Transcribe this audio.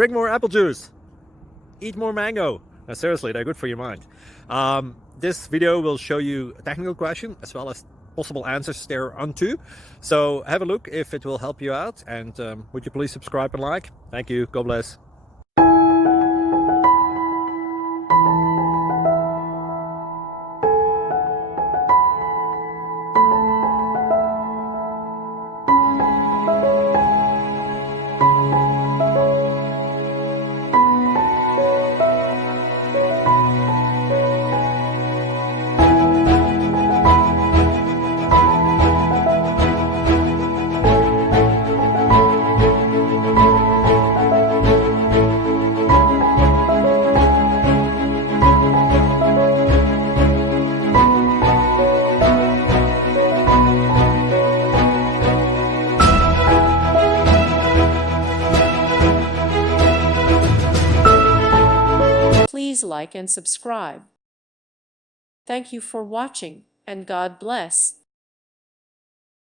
drink more apple juice, eat more mango. No, seriously, they're good for your mind. This video will show you a technical question as well as possible answers thereunto. So have a look if it will help you out, and would you please subscribe and like? Thank you. God bless. Please like and subscribe. Thank you for watching, and God bless.